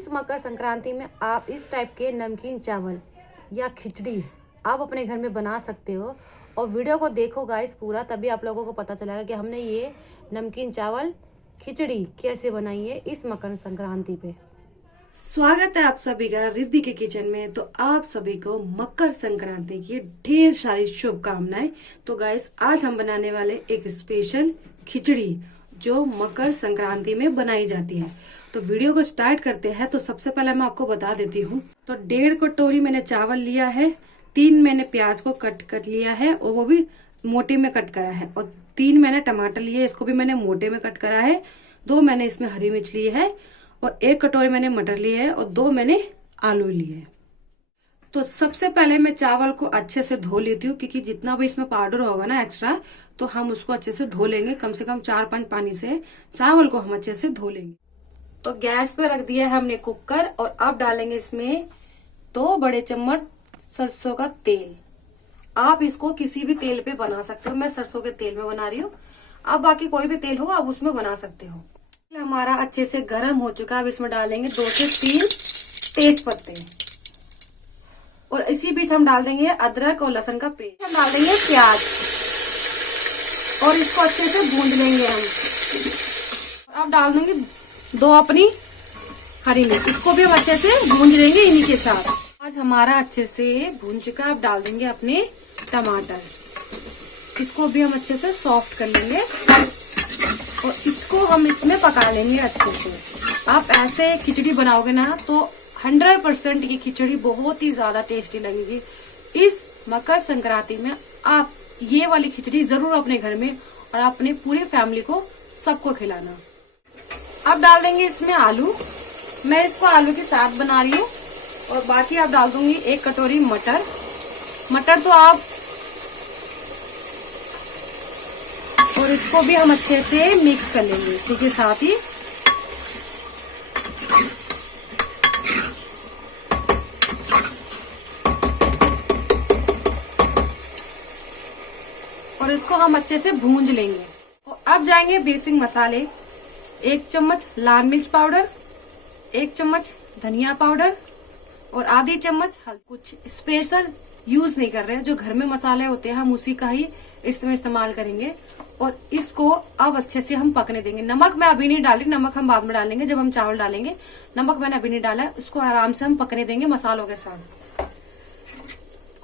इस मकर संक्रांति में आप इस टाइप के नमकीन चावल या खिचड़ी आप अपने घर में बना सकते हो। और वीडियो को देखो गाइस पूरा, तभी आप लोगों को पता चलेगा कि हमने ये नमकीन चावल खिचड़ी कैसे बनाई है इस मकर संक्रांति पे। स्वागत है आप सभी का रिद्धि के किचन में। तो आप सभी को मकर संक्रांति की ढेर सारी शुभकामनाएं। तो गाइस आज हम बनाने वाले एक स्पेशल खिचड़ी जो मकर संक्रांति में बनाई जाती है। तो वीडियो को स्टार्ट करते हैं। तो सबसे पहले मैं आपको बता देती हूँ। तो 1.5 कटोरी मैंने चावल लिया है, 3 मैंने प्याज को कट कर लिया है और वो भी मोटे में कट करा है, और 3 मैंने टमाटर लिए, इसको भी मैंने मोटे में कट करा है। 2 मैंने इसमें हरी मिर्च ली है और 1 कटोरी मैंने मटर लिए है और 2 मैंने आलू लिए है। तो सबसे पहले मैं चावल को अच्छे से धो लेती हूँ, क्योंकि जितना भी इसमें पाउडर होगा ना एक्स्ट्रा, तो हम उसको अच्छे से धो लेंगे। कम से कम 4-5 पानी से चावल को हम अच्छे से धो लेंगे। तो गैस पे रख दिया है हमने कुकर, और अब डालेंगे इसमें 2 बड़े चम्मच सरसों का तेल। आप इसको किसी भी तेल पे बना सकते हो, मैं सरसों के तेल में बना रही हूँ। आप बाकी कोई भी तेल हो आप उसमें बना सकते हो। हमारा अच्छे से गर्म हो चुका है। अब इसमें डालेंगे 2 से 3 तेज पत्ते, और इसी बीच हम डाल देंगे अदरक और लहसुन का पेस्ट। हम डाल देंगे प्याज और इसको अच्छे से भून लेंगे हम। अब डाल देंगे 2 अपनी हरी मिर्च, इसको भी हम अच्छे से भून लेंगे इन्हीं के साथ। आज हमारा अच्छे से भून चुका है। अब डाल देंगे अपने टमाटर, इसको भी हम अच्छे से सॉफ्ट कर लेंगे और इसको हम इसमें पका लेंगे अच्छे से। आप ऐसे खिचड़ी बनाओगे ना तो 100% की खिचड़ी बहुत ही ज्यादा टेस्टी लगेगी। इस मकर संक्रांति में आप ये वाली खिचड़ी जरूर अपने घर में और अपने पूरी फैमिली को सबको खिलाना। अब डाल देंगे इसमें आलू। मैं इसको आलू के साथ बना रही हूँ। और बाकी आप डाल दूंगी 1 कटोरी मटर। मटर तो आप, और इसको भी हम अच्छे से मिक्स कर लेंगे इसी के साथ ही। और इसको हम अच्छे से भूंज लेंगे। तो अब जाएंगे बेसिक मसाले। 1 चम्मच लाल मिर्च पाउडर, 1 चम्मच धनिया पाउडर और आधी चम्मच हल्दी। कुछ स्पेशल यूज नहीं कर रहे हैं, जो घर में मसाले होते हैं हम उसी का ही इसमें इस्तेमाल करेंगे। और इसको अब अच्छे से हम पकने देंगे। नमक मैं अभी नहीं डाल रही, नमक हम बाद में डालेंगे जब हम चावल डालेंगे। नमक मैंने अभी नहीं डाला है। इसको आराम से हम पकने देंगे मसालों के साथ।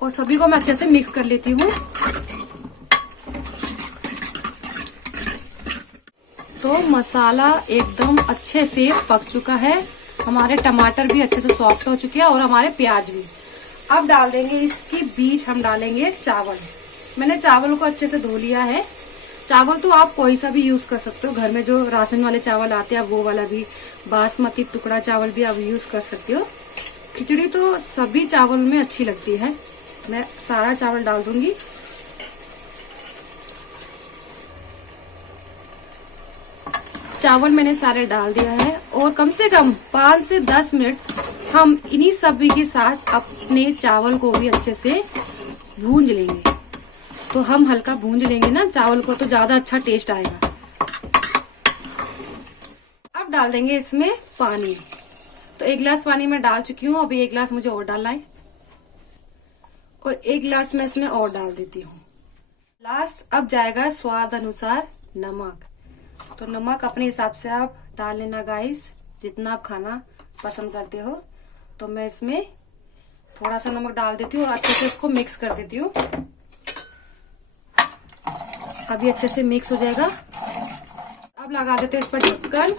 और सभी को मैं अच्छे से मिक्स कर लेती हूँ। तो मसाला एकदम अच्छे से पक चुका है, हमारे टमाटर भी अच्छे से सॉफ्ट हो चुके हैं और हमारे प्याज भी। अब डाल देंगे इसके बीच हम डालेंगे चावल। मैंने चावल को अच्छे से धो लिया है। चावल तो आप कोई सा भी यूज कर सकते हो, घर में जो राशन वाले चावल आते हैं वो वाला भी, बासमती टुकड़ा चावल भी आप यूज कर सकते हो। खिचड़ी तो सभी चावल में अच्छी लगती है। मैं सारा चावल डाल दूंगी। चावल मैंने सारे डाल दिया है और कम से कम 5 से 10 मिनट हम इन्हीं सभी के साथ अपने चावल को भी अच्छे से भूंज लेंगे। तो हम हल्का भूंज लेंगे ना चावल को, तो ज्यादा अच्छा टेस्ट आएगा। अब डाल देंगे इसमें पानी। तो 1 गिलास पानी मैं डाल चुकी हूँ, अभी 1 गिलास मुझे और डालना है और 1 गिलास मैं इसमें और डाल देती हूँ। लास्ट अब जाएगा स्वाद अनुसार नमक। तो नमक अपने हिसाब से आप डाल लेना गाइस, जितना आप खाना पसंद करते हो। तो मैं इसमें थोड़ा सा नमक डाल देती हूँ और अच्छे से इसको मिक्स कर देती हूँ। अभी अच्छे से मिक्स हो जाएगा। अब लगा देते हैं इस पर ढक्कन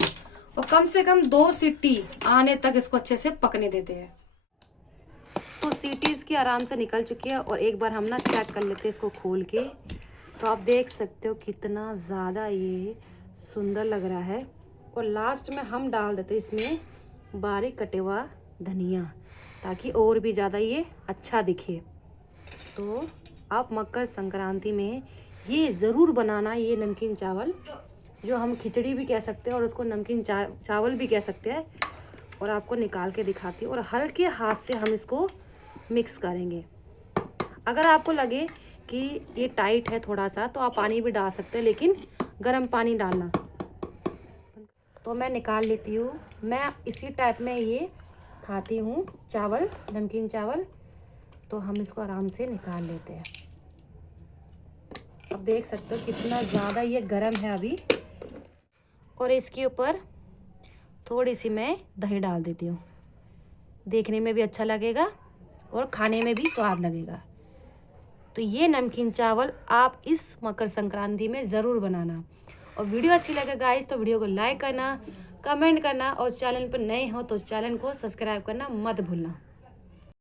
और कम से कम 2 सीटी आने तक इसको अच्छे से पकने देते हैं। तो सीटी इसकी आराम से निकल चुकी है और एक बार हम ना चेक कर लेते हैं इसको खोल के। तो आप देख सकते हो कितना ज़्यादा ये सुंदर लग रहा है। और लास्ट में हम डाल देते हैं इसमें बारीक कटे हुआ धनिया, ताकि और भी ज़्यादा ये अच्छा दिखे। तो आप मकर संक्रांति में ये ज़रूर बनाना, ये नमकीन चावल जो हम खिचड़ी भी कह सकते हैं और उसको नमकीन चावल भी कह सकते हैं। और आपको निकाल के दिखाती हूँ। और हल्के हाथ से हम इसको मिक्स करेंगे। अगर आपको लगे कि ये टाइट है थोड़ा सा, तो आप पानी भी डाल सकते हैं, लेकिन गर्म पानी डालना। तो मैं निकाल लेती हूँ मैं इसी टाइप में ये खाती हूँ चावल, नमकीन चावल। तो हम इसको आराम से निकाल लेते हैं। अब देख सकते हो कितना ज़्यादा ये गर्म है अभी। और इसके ऊपर थोड़ी सी मैं दही डाल देती हूँ, देखने में भी अच्छा लगेगा और खाने में भी स्वाद लगेगा। तो ये नमकीन चावल आप इस मकर संक्रांति में ज़रूर बनाना। और वीडियो अच्छी लगे गाइस तो वीडियो को लाइक करना, कमेंट करना और चैनल पर नए हो तो चैनल को सब्सक्राइब करना मत भूलना।